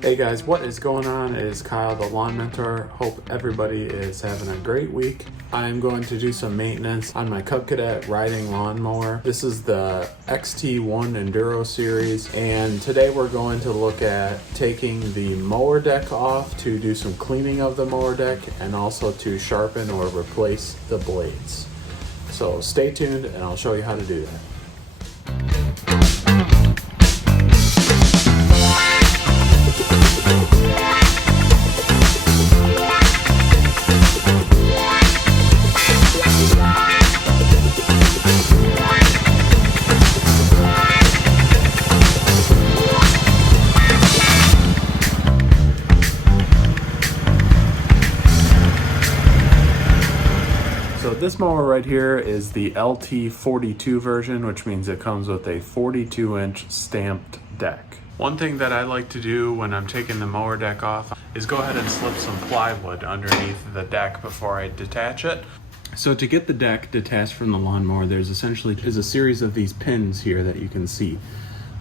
Hey guys, what is going on? It is Kyle, the Lawn Mentor. Hope everybody is having a great week. I'm going to do some maintenance on my Cub Cadet riding lawnmower. This is the XT1 Enduro series, and today we're going to look at taking the mower deck off to do some cleaning of the mower deck and also to sharpen or replace the blades. So stay tuned and I'll show you how to do that. So this mower right here is the LT42 version, which means it comes with a 42-inch stamped deck. One thing that I like to do when I'm taking the mower deck off is go ahead and slip some plywood underneath the deck before I detach it. So to get the deck detached from the lawnmower, there's essentially a series of these pins here that you can see.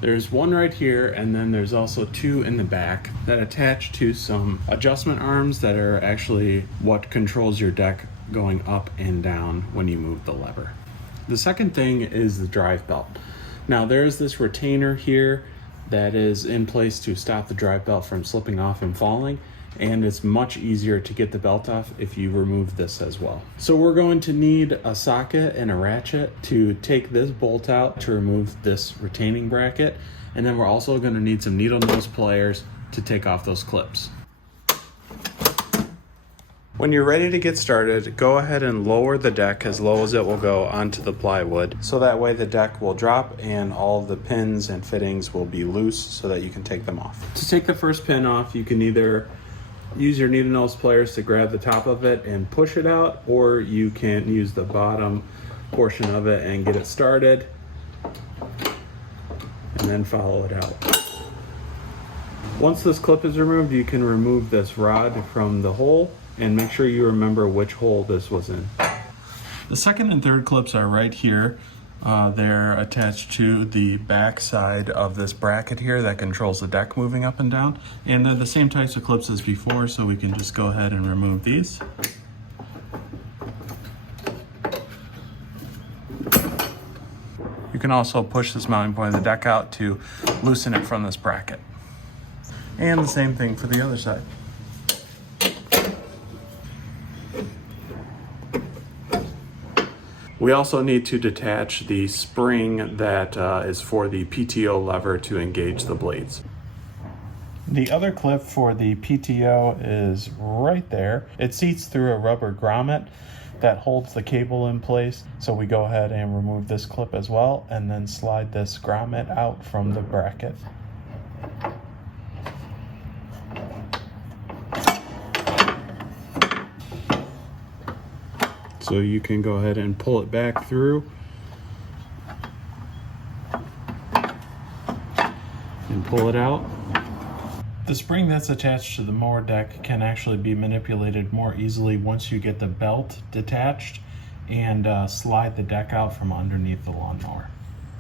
There's one right here, and then there's also two in the back that attach to some adjustment arms that are actually what controls your deck going up and down when you move the lever. The second thing is the drive belt. Now there's this retainer here that is in place to stop the drive belt from slipping off and falling, and it's much easier to get the belt off if you remove this as well. So we're going to need a socket and a ratchet to take this bolt out to remove this retaining bracket, and then we're also going to need some needle nose pliers to take off those clips. When you're ready to get started, go ahead and lower the deck as low as it will go onto the plywood. So that way the deck will drop and all the pins and fittings will be loose so that you can take them off. To take the first pin off, you can either use your needle nose pliers to grab the top of it and push it out, or you can use the bottom portion of it and get it started and then follow it out. Once this clip is removed, you can remove this rod from the hole and make sure you remember which hole this was in. The second and third clips are right here. They're attached to the back side of this bracket here that controls the deck moving up and down. And they're the same types of clips as before, so we can just go ahead and remove these. You can also push this mounting point of the deck out to loosen it from this bracket. And the same thing for the other side. We also need to detach the spring that is for the PTO lever to engage the blades. The other clip for the PTO is right there. It seats through a rubber grommet that holds the cable in place. So we go ahead and remove this clip as well, and then slide this grommet out from the bracket. So you can go ahead and pull it back through and pull it out. The spring that's attached to the mower deck can actually be manipulated more easily once you get the belt detached and slide the deck out from underneath the lawnmower.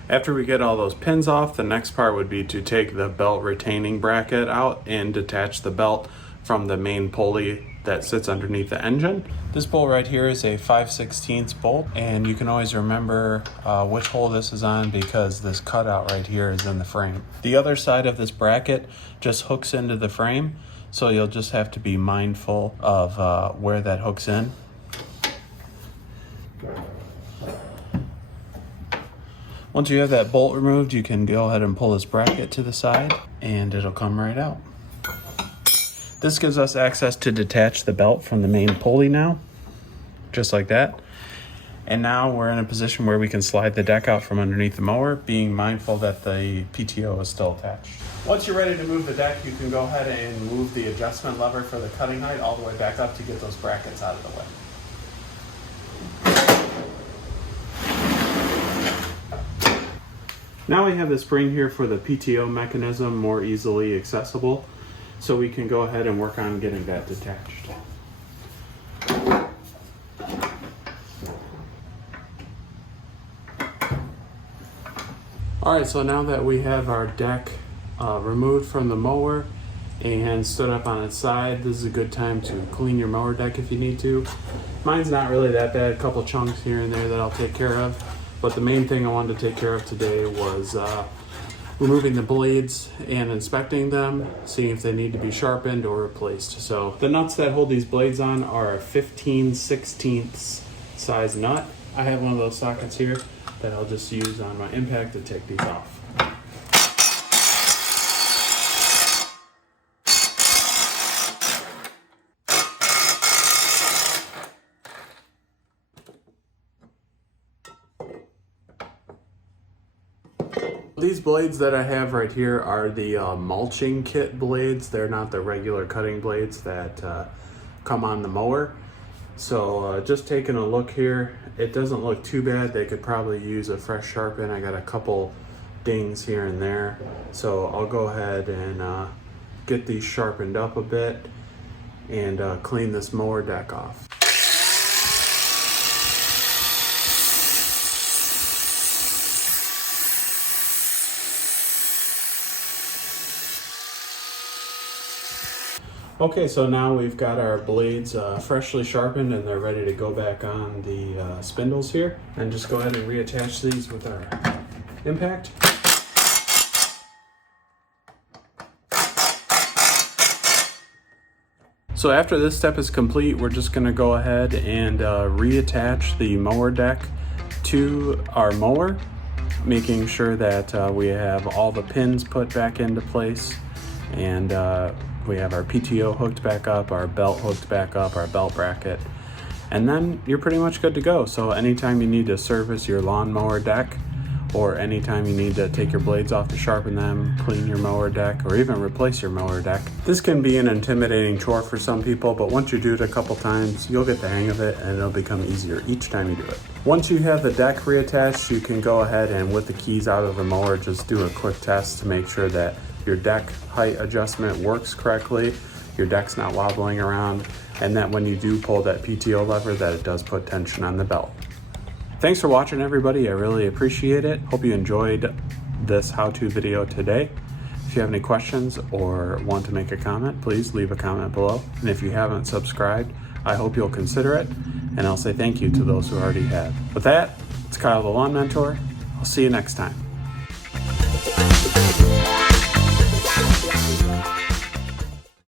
After we get all those pins off, the next part would be to take the belt retaining bracket out and detach the belt from the main pulley that sits underneath the engine. This bolt right here is a 5/16 bolt, and you can always remember which hole this is on because this cutout right here is in the frame. The other side of this bracket just hooks into the frame, so you'll just have to be mindful of where that hooks in. Once you have that bolt removed, you can go ahead and pull this bracket to the side and it'll come right out. This gives us access to detach the belt from the main pulley now, just like that. And now we're in a position where we can slide the deck out from underneath the mower, being mindful that the PTO is still attached. Once you're ready to move the deck, you can go ahead and move the adjustment lever for the cutting height all the way back up to get those brackets out of the way. Now we have the spring here for the PTO mechanism more easily accessible, so we can go ahead and work on getting that detached. All right, so now that we have our deck removed from the mower and stood up on its side, this is a good time to clean your mower deck if you need to. Mine's not really that bad, a couple chunks here and there that I'll take care of, but the main thing I wanted to take care of today was removing the blades and inspecting them, seeing if they need to be sharpened or replaced. So the nuts that hold these blades on are a 15/16 size nut. I have one of those sockets here that I'll just use on my impact to take these off. These blades that I have right here are the mulching kit blades. They're not the regular cutting blades that come on the mower. So just taking a look here, it doesn't look too bad. They could probably use a fresh sharpen. I got a couple dings here and there. So I'll go ahead and get these sharpened up a bit and clean this mower deck off. Okay, so now we've got our blades freshly sharpened and they're ready to go back on the spindles here. And just go ahead and reattach these with our impact. So after this step is complete, we're just gonna go ahead and reattach the mower deck to our mower, making sure that we have all the pins put back into place, and we have our PTO hooked back up, our belt hooked back up, our belt bracket, and then you're pretty much good to go. So anytime you need to service your lawnmower deck, or anytime you need to take your blades off to sharpen them, clean your mower deck, or even replace your mower deck, this can be an intimidating chore for some people, but once you do it a couple times, you'll get the hang of it and it'll become easier each time you do it. Once you have the deck reattached, you can go ahead and with the keys out of the mower, just do a quick test to make sure that your deck height adjustment works correctly, your deck's not wobbling around, and that when you do pull that PTO lever, that it does put tension on the belt. Thanks for watching, everybody. I really appreciate it. Hope you enjoyed this how-to video today. If you have any questions or want to make a comment, please leave a comment below. And if you haven't subscribed, I hope you'll consider it. And I'll say thank you to those who already have. With that, it's Kyle the Lawn Mentor. I'll see you next time.